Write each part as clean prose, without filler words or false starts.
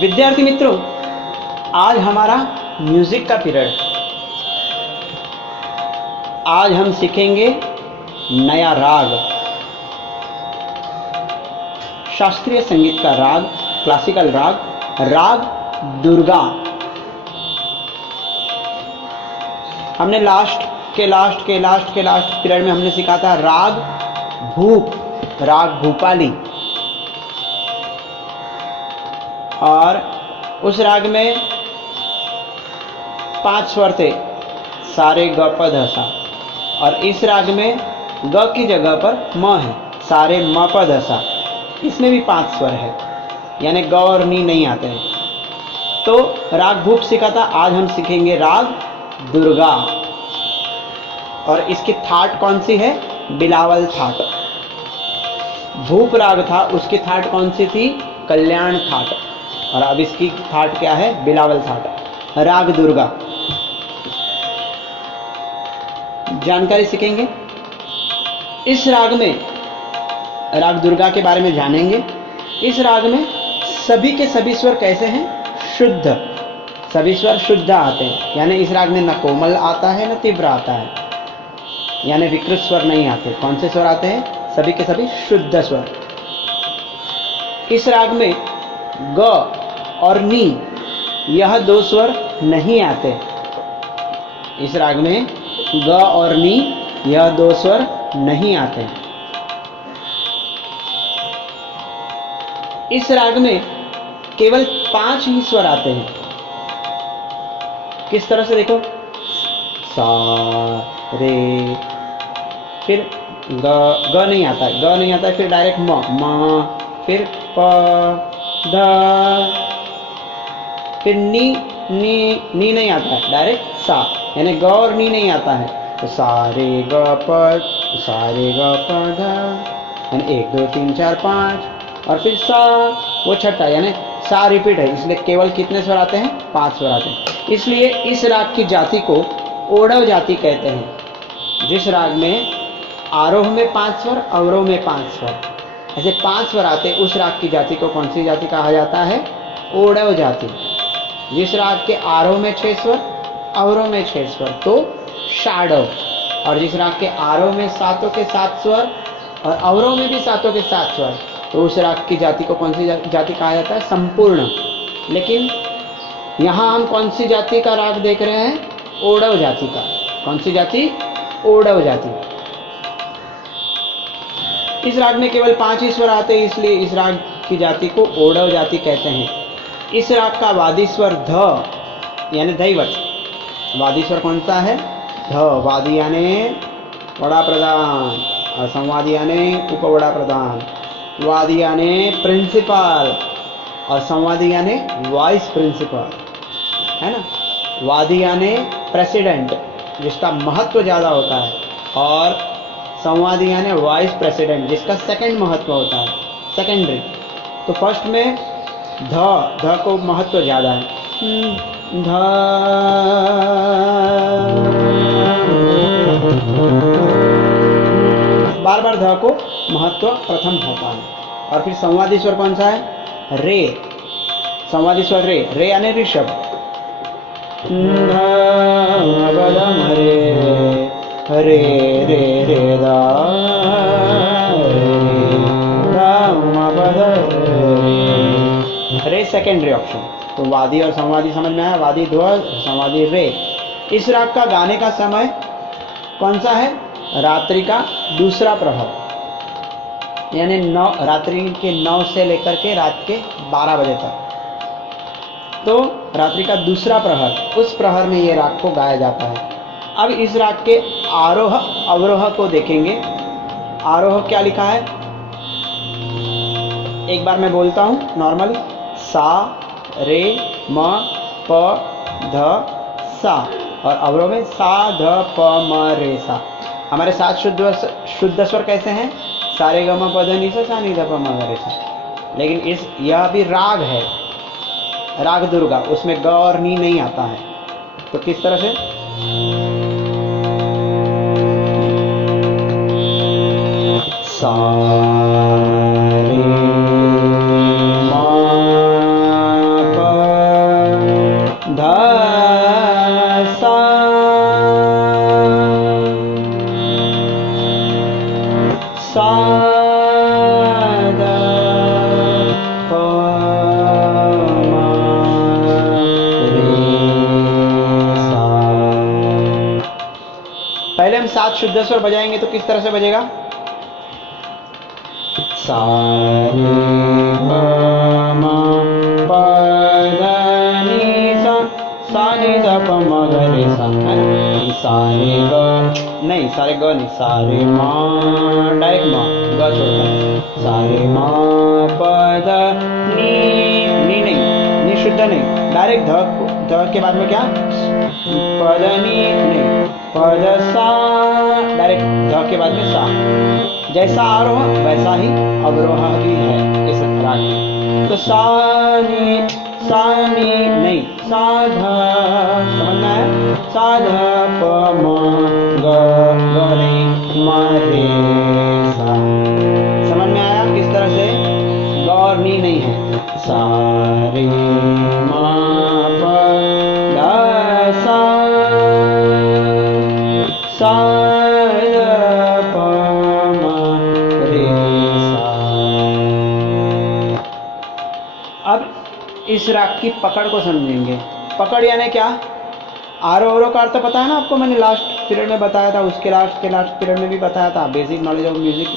विद्यार्थी मित्रों, आज हमारा म्यूजिक का पीरियड। आज हम सीखेंगे नया राग, शास्त्रीय संगीत का राग, क्लासिकल राग, राग दुर्गा। हमने लास्ट पीरियड में हमने सीखा था राग भूप, राग भूपाली, और उस राग में 5 स्वर थे, सारे ग प ध सा। और इस राग में ग की जगह पर म है, सारे म प ध सा। इसमें भी 5 स्वर है, यानी ग और नी नहीं आते हैं। तो राग भूप सीखा था, आज हम सीखेंगे राग दुर्गा। और इसकी थाट कौन सी है? बिलावल थाट। भूप राग था, उसकी थाट कौन सी थी? कल्याण थाट। और अब इसकी थाट क्या है? बिलावल थाट। राग दुर्गा जानकारी सीखेंगे। इस राग में, राग दुर्गा के बारे में जानेंगे। इस राग में सभी के सभी स्वर कैसे हैं? शुद्ध, सभी स्वर शुद्ध आते हैं, यानी इस राग में न कोमल आता है न तीव्र आता है, यानी विकृत स्वर नहीं आते। कौन से स्वर आते हैं? सभी के सभी शुद्ध स्वर। इस राग में ग और नी, यह 2 स्वर नहीं आते। इस राग में ग और नी, यह 2 स्वर नहीं आते। इस राग में केवल 5 ही स्वर आते हैं। किस तरह से? देखो, सा रे, फिर ग नहीं आता है, ग नहीं आता है, फिर डायरेक्ट म, फिर प ध, फिर नी नहीं आता है, डायरेक्ट सा, यानी ग और नी नहीं आता है। तो सारे ग प ध, यानी 1 2 3 4 5, और फिर सा, वो छठा, यानी सा रिपीट है, इसलिए केवल कितने स्वर आते हैं? 5 स्वर आते हैं। इसलिए इस राग की जाति को ओढ़व जाति कहते हैं। जिस राग में आरोह में 5 स्वर, अवरोह में 5 स्वर, ऐसे 5 स्वर आते, उस राग की जाति को कौन सी जाति कहा जाता है? ओढ़व जाति। जिस राग के आरोह में 6 स्वर, अवरोह में 6 स्वर, तो षाडव। और जिस राग के आरोह में 7 के 7 स्वर और अवरोह में भी 7 के 7 स्वर, तो उस राग की जाति को कौन सी जाति कहा जाता है? संपूर्ण। लेकिन यहाँ हम कौन सी जाति का राग देख रहे हैं? ओढ़व जाति का। कौन सी जाति? ओढ़व जाति। इस राग में केवल 5 ही स्वर आते हैं, इसलिए इस राग की जाति को ओढ़व जाति कहते हैं। इस राग का वादी स्वर ध, यानी दैवत। वादी स्वर कौन सा है? ध। वादी यानी वड़ा प्रधान, और संवादी यानी उप वड़ा प्रधान। वादी यानी प्रिंसिपल, और संवादी यानी वाइस प्रिंसिपल, है ना। वादी यानी प्रेसिडेंट, जिसका महत्व ज़्यादा होता है, और संवादी यानी वाइस प्रेसिडेंट, जिसका सेकंड महत्व होता है, सेकेंडरी। तो फर्स्ट में ध को महत्व ज़्यादा है। ध, बार बार ध को महत्व प्रथम होता है। और फिर संवादी स्वर कौन सा है? रे। संवादी स्वर रे, रे यानी ऋषभ। हरे रे रे दा, रे सेकेंडरी ऑप्शन। तो वादी और संवादी समझ में आया? वादी ध्वज, संवादी रे। इस राग का गाने का समय कौन सा है? रात्रि का दूसरा प्रहर, यानी 9, रात्रि के 9 से लेकर के रात के 12 बजे तक। तो रात्रि का दूसरा प्रहर, उस प्रहर में ये राग को गाया जाता है। अब इस राग के आरोह अवरोह को देखेंगे। आरोह क्या लिखा है? एक बार मैं बोलता हूँ नॉर्मल। सा रे म प ध सा, और अवरोह में सा ध प म रे सा। हमारे 7 शुद्ध स्वर कैसे हैं? सारे ग म प ध नि सा नि ध प म रे सा। लेकिन यह भी राग है, राग दुर्गा, उसमें ग और नी नहीं आता है। तो किस तरह से? सा रे म शुद्ध स्वर बजाएंगे तो किस तरह से बजेगा? सा रे ग म प ध नि सा, सा नि ध प म ग रे सा, है ना? सा रे ग नहीं, सारे ग नहीं, सा रे म डायरेक्ट म, ग छोड़कर सा रे म प ध नि, नी नहीं, नी शुद्ध नहीं, डायरेक्ट ध के बाद में क्या? प ध नि नहीं, प ध सा, डायरेक्ट ध के बाद में सा। जैसा आरोह वैसा ही अवरोह भी है इस राग में। तो सा नी नहीं, सा ध, समझना है, सा ध प म ग रे म रे सा। समझ में आया किस तरह से? ग और नी नहीं है, सा रे म प ध सा, सा ध प म रे सा। अब इस राग की पकड़ को समझेंगे। पकड़ यानी क्या? आरोह अवरोह का अर्थ पता है ना आपको, मैंने लास्ट पीरियड में बताया था, उसके लास्ट पीरियड में भी बताया था, बेसिक नॉलेज ऑफ म्यूजिक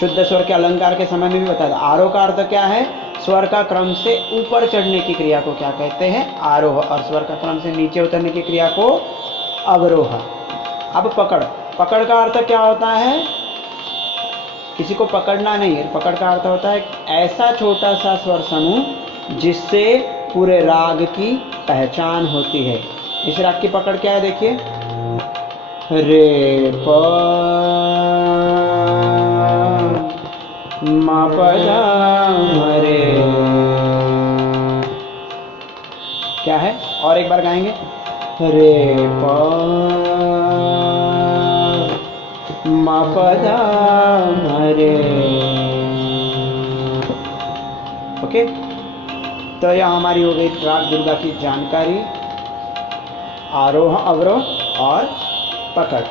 शुद्ध स्वर के अलंकार के समय में भी बताया था। आरोह का अर्थ क्या है? स्वर का क्रम से ऊपर चढ़ने की क्रिया को क्या कहते हैं? आरोह। और स्वर का क्रम से नीचे उतरने की क्रिया को अवरोह। अब पकड़ का अर्थ क्या होता है? किसी को पकड़ना नहीं है। पकड़ का अर्थ होता है ऐसा छोटा सा स्वर समूह जिससे पूरे राग की पहचान होती है। इस राग की पकड़ क्या है? देखिए, रे प म प ध म रे, क्या है? और एक बार गाएंगे, रे प म प ध म रे। ओके, तो यह हमारी हो गई राग दुर्गा की जानकारी, आरोह अवरोह और पकड़।